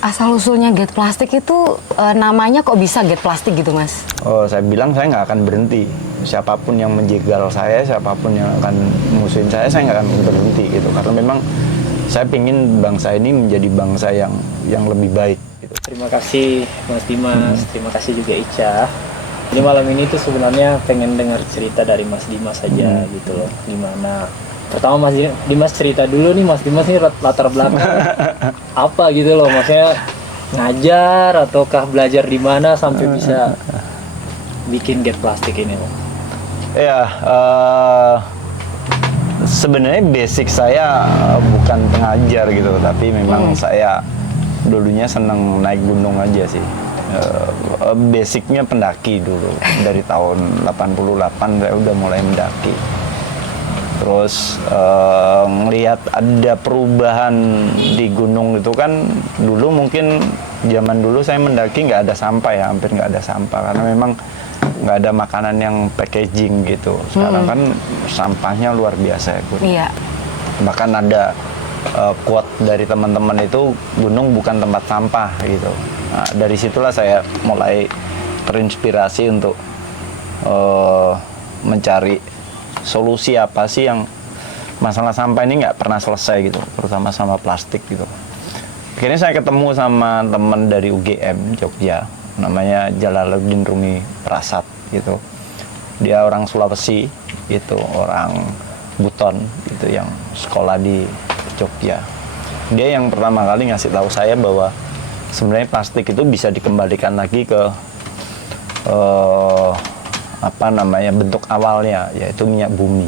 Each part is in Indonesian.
Asal-usulnya Get Plastik itu namanya kok bisa Get Plastik gitu, Mas? Oh, saya bilang saya nggak akan berhenti. Siapapun yang menjegal saya, siapapun yang akan musuhin saya nggak akan berhenti gitu. Karena memang saya ingin bangsa ini menjadi bangsa yang lebih baik. Gitu. Terima kasih Mas Dimas, terima kasih juga Ica. Jadi malam ini tuh sebenarnya pengen dengar cerita dari Mas Dimas saja gitu loh. Gimana? Pertama Mas Dimas cerita dulu nih, Mas Dimas ini latar belakang apa gitu loh, maksudnya ngajar ataukah belajar di mana sampai bisa bikin Get Plastik ini loh. Ya, sebenarnya basic saya bukan pengajar gitu, tapi memang saya dulunya senang naik gunung aja sih. Basicnya pendaki dulu, dari tahun 88 saya udah mulai mendaki. Terus ngelihat ada perubahan di gunung itu kan, dulu mungkin zaman dulu saya mendaki nggak ada sampah ya, hampir nggak ada sampah karena memang nggak ada makanan yang packaging gitu. Sekarang kan sampahnya luar biasa ya, Bun. Iya. Bahkan ada quote dari teman-teman itu, gunung bukan tempat sampah gitu. Nah, dari situlah saya mulai terinspirasi untuk mencari solusi apa sih yang masalah sampah ini nggak pernah selesai gitu, terutama sama plastik gitu. Akhirnya saya ketemu sama teman dari UGM Jogja, namanya Jalaluddin Rumi Prasad gitu. Dia orang Sulawesi gitu, orang Buton gitu yang sekolah di Jogja. Dia yang pertama kali ngasih tahu saya bahwa sebenarnya plastik itu bisa dikembalikan lagi ke bentuk awalnya, yaitu minyak bumi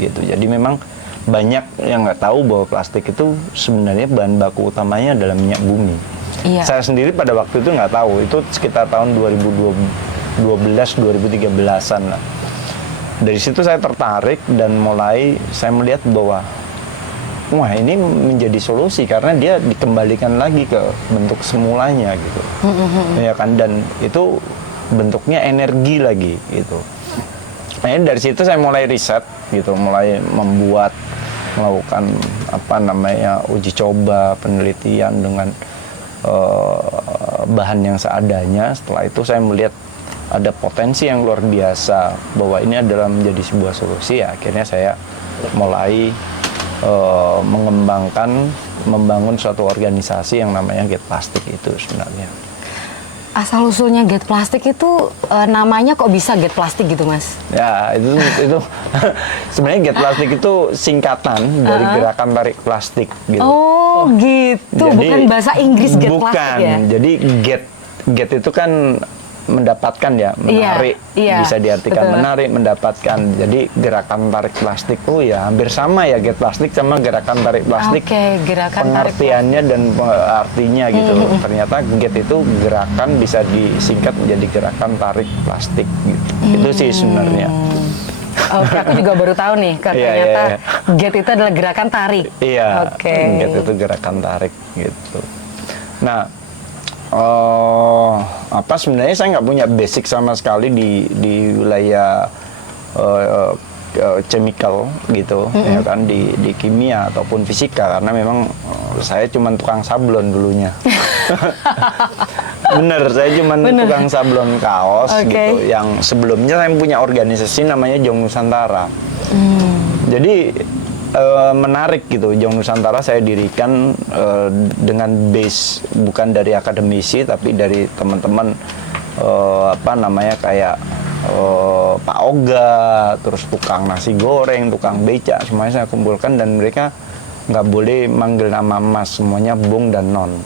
gitu. Jadi memang banyak yang nggak tahu bahwa plastik itu sebenarnya bahan baku utamanya adalah minyak bumi. Iya. Saya sendiri pada waktu itu nggak tahu, itu sekitar tahun 2012-2013an lah. Dari situ saya tertarik dan mulai saya melihat bahwa wah, ini menjadi solusi karena dia dikembalikan lagi ke bentuk semulanya gitu. Ya kan, dan itu bentuknya energi lagi gitu. Nah, dari situ saya mulai riset gitu, mulai melakukan uji coba, penelitian dengan bahan yang seadanya. Setelah itu saya melihat ada potensi yang luar biasa bahwa ini adalah menjadi sebuah solusi. Ya, akhirnya saya mulai membangun suatu organisasi yang namanya Get Plastik itu sebenarnya. Asal-usulnya Get Plastik itu namanya kok bisa Get Plastik gitu, Mas? Ya, itu sebenarnya Get Plastik itu singkatan dari gerakan tarik plastik gitu. Oh, gitu. Jadi, bukan bahasa Inggris Get Plastik ya? Jadi get itu kan mendapatkan ya, menarik, iya, bisa diartikan betul. menarik, mendapatkan. Jadi gerakan tarik plastik, oh ya hampir sama ya Get Plastik sama gerakan tarik plastik. Oke, gerakan tarik pengertiannya dan artinya gitu. Ternyata Get itu gerakan bisa disingkat menjadi gerakan tarik plastik gitu. Itu sih sebenarnya. Oke, aku juga baru tahu nih, ternyata Get itu adalah gerakan tarik. Iya, Oke. Get itu gerakan tarik gitu. Nah, sebenarnya saya nggak punya basic sama sekali di wilayah chemical gitu, ya kan, di kimia ataupun fisika, karena memang saya cuma tukang sablon dulunya. Bener, saya cuma tukang sablon kaos gitu. Yang sebelumnya saya punya organisasi namanya Jong Nusantara. Jadi menarik gitu, Jong Nusantara saya dirikan dengan base bukan dari akademisi tapi dari teman-teman kayak Pak Oga, terus tukang nasi goreng, tukang beca, semuanya saya kumpulkan dan mereka nggak boleh manggil nama Mas, semuanya Bung dan Non.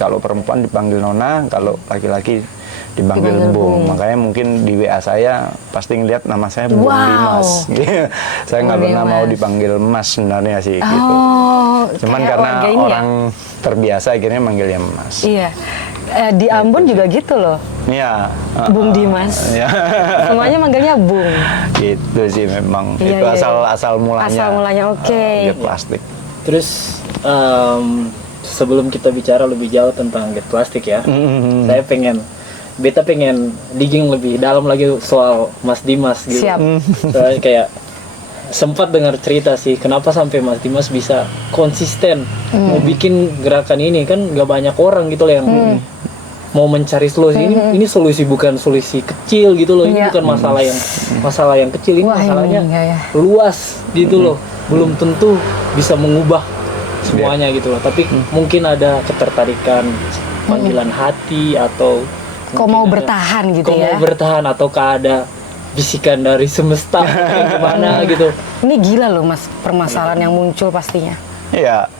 Kalau perempuan dipanggil Nona, kalau laki-laki dipanggil Bung. Makanya mungkin di WA saya pasti ngeliat nama saya Bung Dimas. Saya nggak pernah mau dipanggil Mas sebenarnya sih gitu. Cuman karena orang terbiasa akhirnya manggilnya Mas. Iya. Di Ambon juga gitu loh. Iya. Bung Dimas. Semuanya manggilnya Bung. Gitu sih memang. Itu asal mulanya. Asal mulanya, Get Plastik. Terus sebelum kita bicara lebih jauh tentang Get Plastik ya, Beta pengen digging lebih dalam lagi soal Mas Dimas gitu. Siap. Soalnya kayak sempat dengar cerita sih kenapa sampai Mas Dimas bisa konsisten mau bikin gerakan ini, kan nggak banyak orang gitu loh yang mau mencari solusi. Ini solusi bukan solusi kecil gitu loh, ini Iya. bukan masalah yang kecil, ini Wah, ini masalahnya enggak ya. luas gitu loh, belum tentu bisa mengubah semuanya gitu loh, tapi mungkin ada ketertarikan, panggilan hati, atau Kok mau bertahan gitu kok ya? mau bertahan, ataukah ada bisikan dari semesta kayak gimana gitu. Ini gila loh Mas, permasalahan yang muncul pastinya. Iya.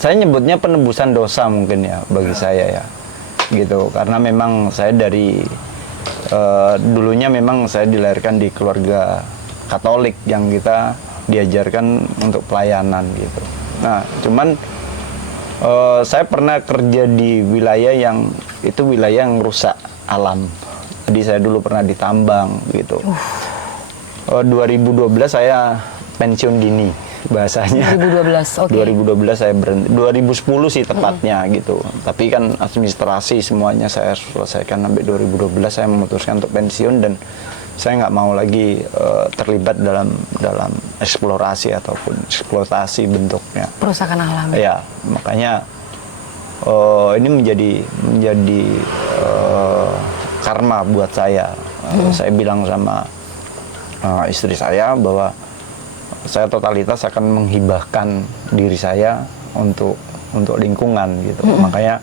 Saya nyebutnya penebusan dosa mungkin ya bagi saya ya. Gitu. Karena memang saya dari dulunya memang saya dilahirkan di keluarga Katolik yang kita diajarkan untuk pelayanan gitu. Nah, cuman saya pernah kerja di wilayah yang itu wilayah yang rusak alam. Jadi saya dulu pernah ditambang gitu. 2012 saya pensiun dini bahasanya. 2012, oke. 2012 saya berhenti. 2010 sih tepatnya gitu. Tapi kan administrasi semuanya saya selesaikan sampai 2012 saya memutuskan untuk pensiun dan saya nggak mau lagi terlibat dalam eksplorasi ataupun eksploitasi bentuknya. Perusakan alam. Ya, makanya ini menjadi karma buat saya. Saya bilang sama istri saya bahwa saya totalitas akan menghibahkan diri saya untuk lingkungan gitu. Makanya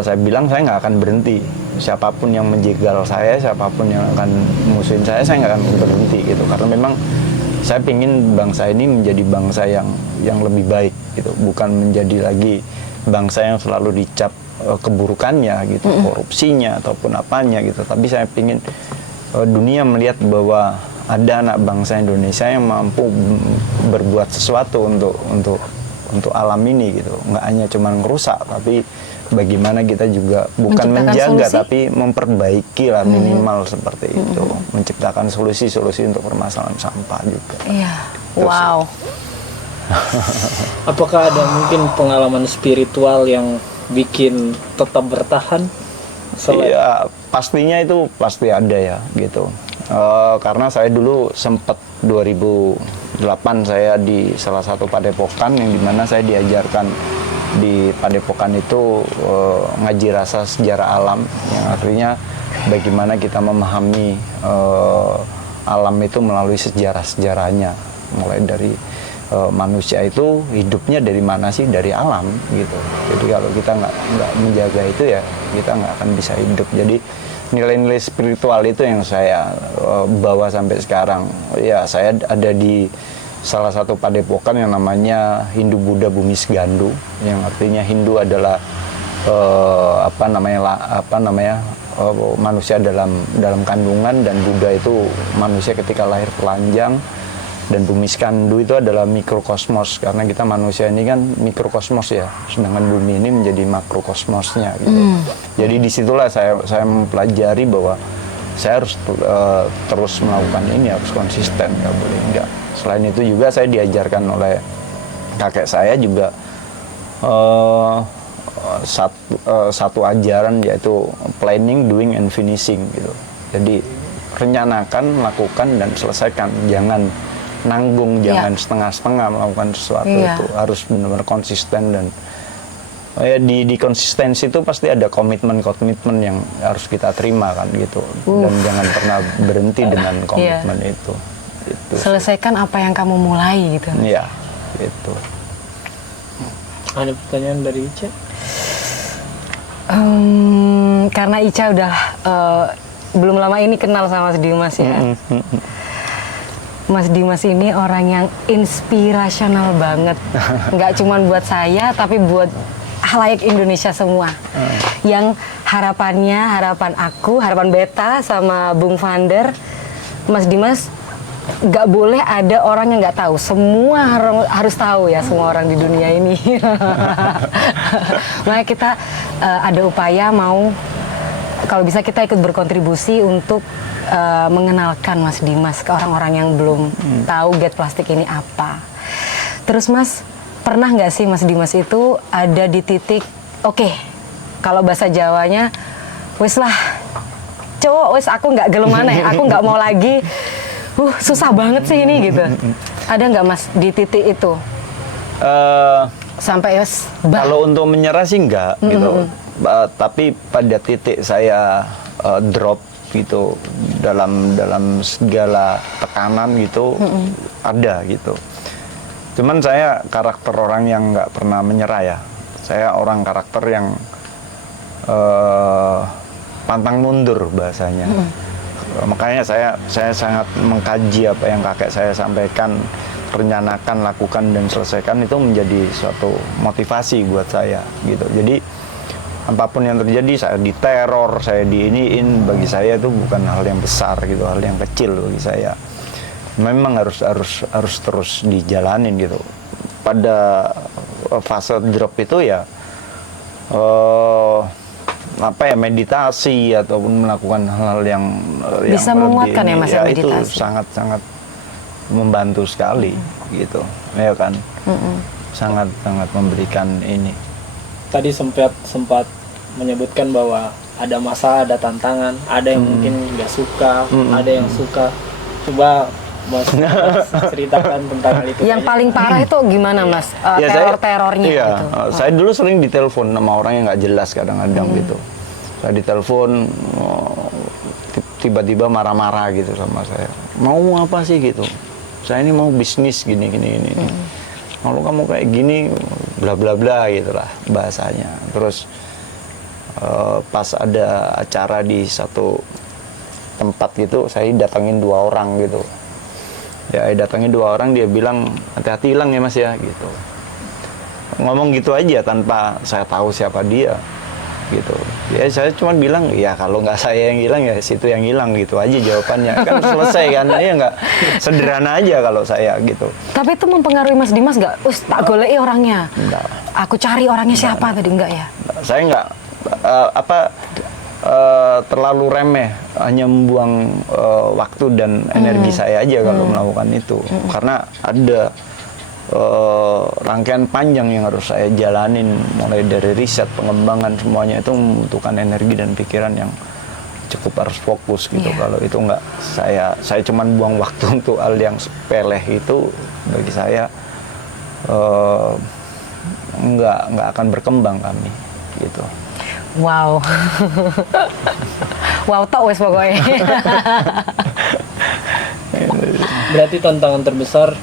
saya bilang saya nggak akan berhenti. Siapapun yang menjegal saya, siapapun yang akan musuhin saya nggak akan berhenti gitu. Karena memang saya ingin bangsa ini menjadi bangsa yang lebih baik gitu, bukan menjadi lagi bangsa yang selalu dicap keburukannya gitu, korupsinya ataupun apanya gitu. Tapi saya ingin dunia melihat bahwa ada anak bangsa Indonesia yang mampu berbuat sesuatu untuk alam ini gitu. Nggak hanya cuma ngerusak, tapi bagaimana kita juga bukan Menciptakan menjaga solusi? tapi memperbaiki lah minimal seperti itu, menciptakan solusi-solusi untuk permasalahan sampah juga. Iya. Terus Wow. Apakah ada mungkin pengalaman spiritual yang bikin tetap bertahan? Iya, pastinya itu pasti ada ya gitu. Karena saya dulu sempat 2008 saya di salah satu padepokan yang dimana saya diajarkan di padepokan itu ngaji rasa sejarah alam, yang artinya bagaimana kita memahami alam itu melalui sejarah-sejarahnya, mulai dari manusia itu hidupnya dari mana sih, dari alam gitu. Jadi kalau kita nggak menjaga itu ya kita nggak akan bisa hidup. Jadi nilai-nilai spiritual itu yang saya bawa sampai sekarang. Ya, saya ada di salah satu padepokan yang namanya Hindu Buddha Bumi Sgandu, yang artinya Hindu adalah manusia dalam kandungan, dan Buddha itu manusia ketika lahir telanjang, dan Bumi Sgandu itu adalah mikrokosmos, karena kita manusia ini kan mikrokosmos ya, sedangkan bumi ini menjadi makrokosmosnya gitu. Jadi disitulah saya mempelajari bahwa saya harus terus melakukan ini, harus konsisten, nggak boleh enggak. Selain itu juga saya diajarkan oleh kakek saya juga satu ajaran, yaitu planning, doing, and finishing gitu. Jadi rencanakan, lakukan, dan selesaikan. Jangan nanggung, jangan setengah-setengah melakukan sesuatu. Itu harus benar-benar konsisten. Dan di konsistensi itu pasti ada komitmen yang harus kita terima kan gitu. Dan jangan pernah berhenti dengan komitmen itu. Selesaikan apa yang kamu mulai gitu. Iya, gitu. Ada pertanyaan dari Ica? Karena Ica udah belum lama ini kenal sama Mas Dimas ya. Mas Dimas ini orang yang inspirasional banget. Nggak cuma buat saya, tapi buat halayak Indonesia semua. Yang harapan aku, harapan Beta sama Bung Vander, Mas Dimas nggak boleh ada orang yang nggak tahu. Semua harus tahu ya, semua orang di dunia ini. Makanya kita ada upaya mau, kalau bisa kita ikut berkontribusi untuk mengenalkan Mas Dimas ke orang-orang yang belum tahu Get Plastic ini apa. Terus Mas, pernah nggak sih Mas Dimas itu ada di titik, oke, kalau bahasa Jawanya, wis lah, cowok, wis aku nggak gelem maneh, aku nggak mau lagi susah banget sih ini gitu. Ada nggak Mas di titik itu? Sampai Kalau untuk menyerah sih enggak gitu. Tapi pada titik saya drop gitu dalam segala tekanan gitu ada gitu. Cuman saya karakter orang yang nggak pernah menyerah ya. Saya orang karakter yang pantang mundur bahasanya. Makanya saya sangat mengkaji apa yang kakek saya sampaikan, rencanakan, lakukan dan selesaikan itu menjadi suatu motivasi buat saya gitu. Jadi apapun yang terjadi, saya diteror, saya diiniin, bagi saya itu bukan hal yang besar gitu, hal yang kecil bagi saya. Memang harus terus dijalanin gitu. Pada fase drop itu ya meditasi ataupun melakukan hal-hal yang bisa menguatkan ya Mas, ya, meditasi. itu sangat membantu sekali gitu, ya kan. Sangat memberikan ini. Tadi sempat menyebutkan bahwa ada masalah, ada tantangan, ada yang mungkin nggak suka, ada yang suka. Coba Mas ceritakan tentang hal itu. Yang paling parah itu gimana Mas? Teror-terornya iya, gitu. saya dulu sering ditelepon sama orang yang nggak jelas kadang-kadang gitu. Saya ditelepon tiba-tiba marah-marah gitu sama saya. Mau apa sih gitu? Saya ini mau bisnis gini. Kalau kamu kayak gini bla bla bla gitulah bahasanya. Terus pas ada acara di satu tempat gitu, saya datangin 2 orang gitu. Ya datangin 2 orang, dia bilang hati-hati hilang ya Mas ya gitu. Ngomong gitu aja tanpa saya tahu siapa dia gitu. Ya saya cuma bilang ya kalau nggak saya yang hilang ya situ yang hilang gitu aja jawabannya. Kan selesai kan, ya nggak, sederhana aja kalau saya gitu. Tapi itu mempengaruhi Mas Dimas nggak? Tak goleki orangnya. Enggak. Aku cari orangnya siapa tadi, enggak ya? Saya nggak terlalu remeh, hanya membuang waktu dan energi saya aja kalau melakukan itu. Karena ada rangkaian panjang yang harus saya jalanin, mulai dari riset, pengembangan, semuanya itu membutuhkan energi dan pikiran yang cukup harus fokus gitu. Kalau itu nggak, saya cuman buang waktu untuk hal yang sepele itu, bagi saya nggak akan berkembang kami gitu. Wow. Wow tok wes pokoknya. Berarti tantangan terbesar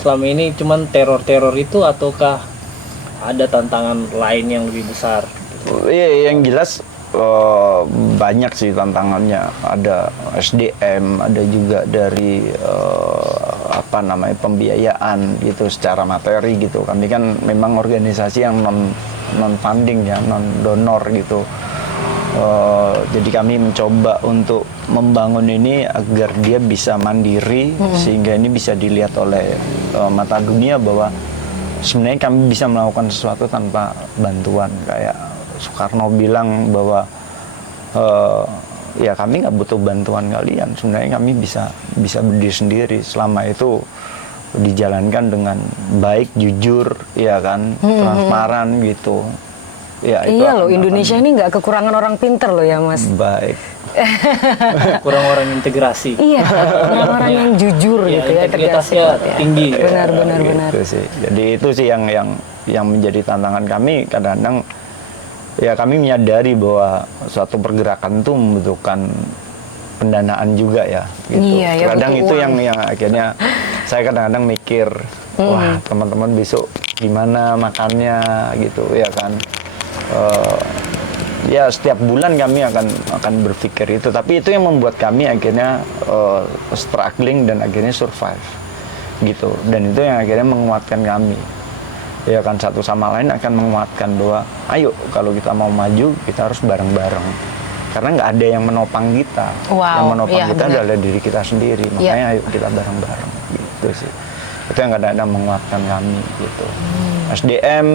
selama ini cuman teror itu, ataukah ada tantangan lain yang lebih besar? Iya, yang jelas banyak sih tantangannya. Ada SDM, ada juga dari pembiayaan gitu secara materi gitu. Kami kan memang organisasi yang non funding ya, non donor gitu. Jadi kami mencoba untuk membangun ini agar dia bisa mandiri, sehingga ini bisa dilihat oleh mata dunia bahwa sebenarnya kami bisa melakukan sesuatu tanpa bantuan. Kayak Soekarno bilang bahwa ya kami nggak butuh bantuan kalian, sebenarnya kami bisa berdiri sendiri selama itu dijalankan dengan baik, jujur, ya kan, transparan gitu. Ya, itu iya loh, Indonesia ini nggak kekurangan orang pinter loh ya Mas. Baik. Kurang orang integrasi. Iya, orang-orang yang jujur Ya, gitu ya, integritasnya tinggi. Benar. Gitu sih. Jadi itu sih yang menjadi tantangan kami. Kadang-kadang ya kami menyadari bahwa suatu pergerakan itu membutuhkan pendanaan juga ya. Gitu. Iya, ya, Kadang butuh itu uang. yang akhirnya saya kadang-kadang mikir, wah teman-teman besok gimana makannya gitu ya kan. Ya setiap bulan kami akan berpikir itu, tapi itu yang membuat kami akhirnya struggling dan akhirnya survive gitu, dan itu yang akhirnya menguatkan kami, ya kan, satu sama lain akan menguatkan bahwa ayo kalau kita mau maju kita harus bareng-bareng, karena nggak ada yang menopang kita. Wow, Yang menopang iya, kita benar. adalah diri kita sendiri, makanya ayo kita bareng-bareng gitu sih. Itu yang kadang-kadang menguatkan kami gitu. SDM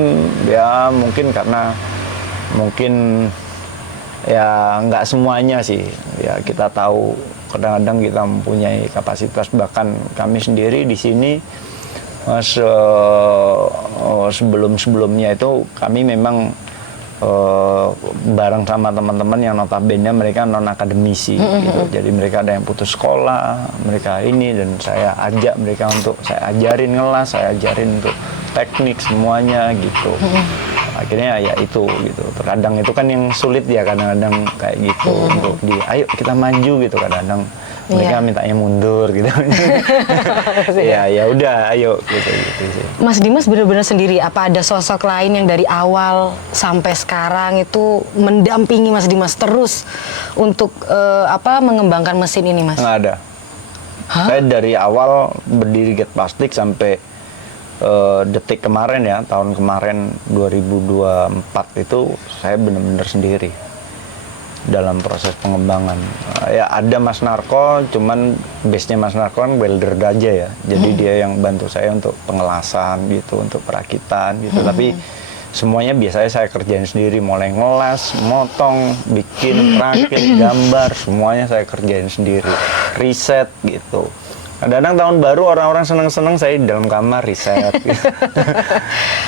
ya mungkin karena ya nggak semuanya sih, ya kita tahu kadang-kadang kita mempunyai kapasitas, bahkan kami sendiri di sini sebelum-sebelumnya itu kami memang bareng sama teman-teman yang notabene mereka non akademisi gitu. Jadi mereka ada yang putus sekolah, mereka ini, dan saya ajak mereka untuk saya ajarin ngelas, saya ajarin untuk teknik semuanya gitu. Akhirnya ya itu gitu. Terkadang itu kan yang sulit ya, kadang-kadang kayak gitu untuk ayo kita maju gitu, kadang-kadang mereka mintanya mundur gitu. Ya udah ayo gitu sih. Mas Dimas benar-benar sendiri, apa ada sosok lain yang dari awal sampai sekarang itu mendampingi Mas Dimas terus untuk mengembangkan mesin ini, Mas? Nggak ada. Saya dari awal berdiri Get Plastik sampai detik kemarin ya, tahun kemarin 2024 itu saya benar-benar sendiri dalam proses pengembangan. Ya ada Mas Narko, cuman base-nya Mas Narko kan welder aja ya. Jadi dia yang bantu saya untuk pengelasan gitu, untuk perakitan gitu. Tapi semuanya biasanya saya kerjain sendiri, mulai ngelas, motong, bikin, rakit, gambar, semuanya saya kerjain sendiri. Riset gitu. Kadang-kadang tahun baru orang-orang seneng-seneng, saya di dalam kamar riset. Gitu.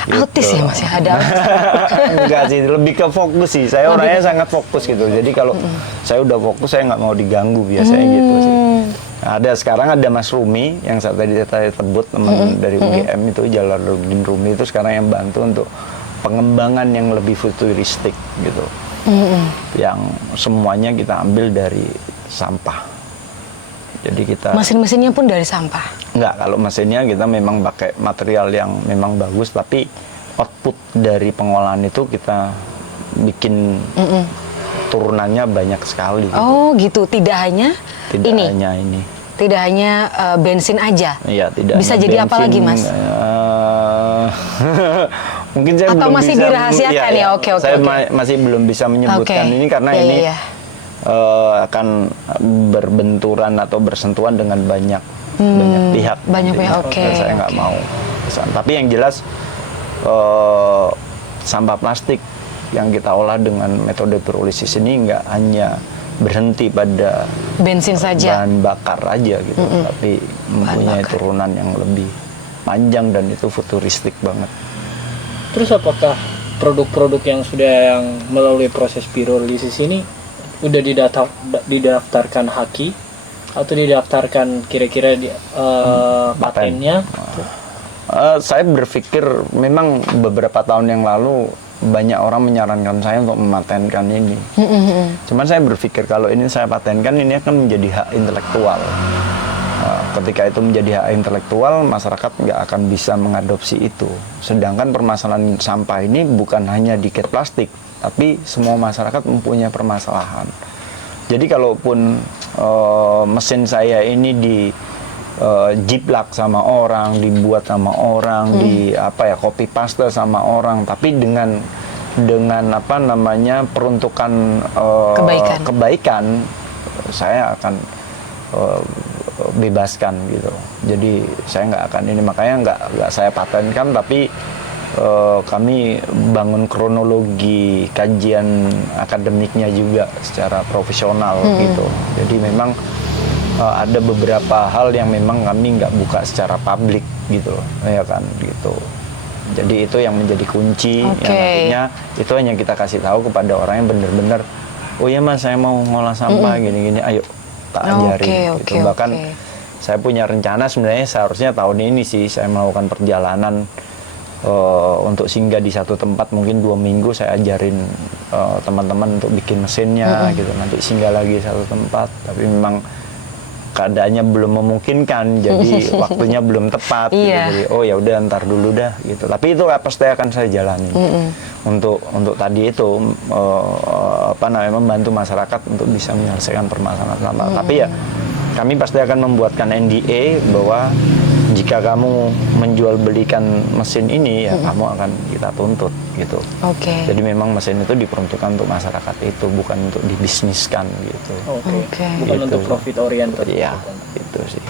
Autis ya Mas ya, ada autis. Enggak sih, lebih ke fokus sih. Saya orangnya sangat fokus gitu. Jadi kalau saya udah fokus, saya nggak mau diganggu biasanya gitu sih. Nah, sekarang ada Mas Rumi yang saat tadi saya sebut, teman dari UGM itu, Jalaluddin Rumi itu sekarang yang bantu untuk pengembangan yang lebih futuristik gitu. Yang semuanya kita ambil dari sampah. Jadi kita mesin-mesinnya pun dari sampah? Enggak, kalau mesinnya kita memang pakai material yang memang bagus, tapi output dari pengolahan itu kita bikin turunannya banyak sekali. Gitu. Oh gitu, tidak hanya ini. Tidak hanya bensin aja? Iya, tidak. Bisa jadi bensin, apa lagi, Mas? Mungkin saya atau belum masih bisa dirahasiakan ya? Oke. Saya masih belum bisa menyebutkan ini karena ini akan berbenturan atau bersentuhan dengan banyak pihak. Banyak pihak, oke. Saya nggak mau. Tapi yang jelas sampah plastik yang kita olah dengan metode pirolisis ini nggak hanya berhenti pada bensin saja, bahan bakar aja gitu, tapi mempunyai turunan yang lebih panjang dan itu futuristik banget. Terus apakah produk-produk yang sudah melalui proses pirolisis ini udah didaftarkan haki atau didaftarkan kira-kira patennya? Saya berpikir memang beberapa tahun yang lalu banyak orang menyarankan saya untuk mematenkan ini. Cuman saya berpikir kalau ini saya patenkan, ini akan menjadi hak intelektual. Ketika itu menjadi hak intelektual, masyarakat nggak akan bisa mengadopsi itu. Sedangkan permasalahan sampah ini bukan hanya di Get Plastik, tapi semua masyarakat mempunyai permasalahan. Jadi kalaupun mesin saya ini jiplak sama orang, dibuat sama orang, copy paste sama orang, tapi dengan peruntukan kebaikan, saya akan bebaskan gitu. Jadi saya nggak akan ini, makanya nggak saya patenkan, tapi kami bangun kronologi kajian akademiknya juga secara profesional gitu. Jadi memang ada beberapa hal yang memang kami nggak buka secara publik gitu, ya kan gitu. Jadi itu yang menjadi kunci, yang nantinya itu hanya kita kasih tahu kepada orang yang benar-benar, oh ya Mas, saya mau ngolah sampah gini-gini, ayo tak ajarin gitu. Bahkan saya punya rencana sebenarnya seharusnya tahun ini sih saya melakukan perjalanan untuk singgah di satu tempat, mungkin 2 minggu saya ajarin teman-teman untuk bikin mesinnya gitu, nanti singgah lagi satu tempat, tapi memang keadaannya belum memungkinkan, jadi waktunya belum tepat gitu. Jadi oh ya udah ntar dulu dah gitu, tapi itu pasti akan saya jalani untuk tadi itu membantu masyarakat untuk bisa menyelesaikan permasalahan sampah. Tapi ya kami pasti akan membuatkan NDA bahwa jika kamu menjual belikan mesin ini, ya kamu akan kita tuntut gitu. Jadi memang mesin itu diperuntukkan untuk masyarakat itu, bukan untuk dibisniskan gitu. Bukan gitu. untuk profit oriented. Iya, itu sih.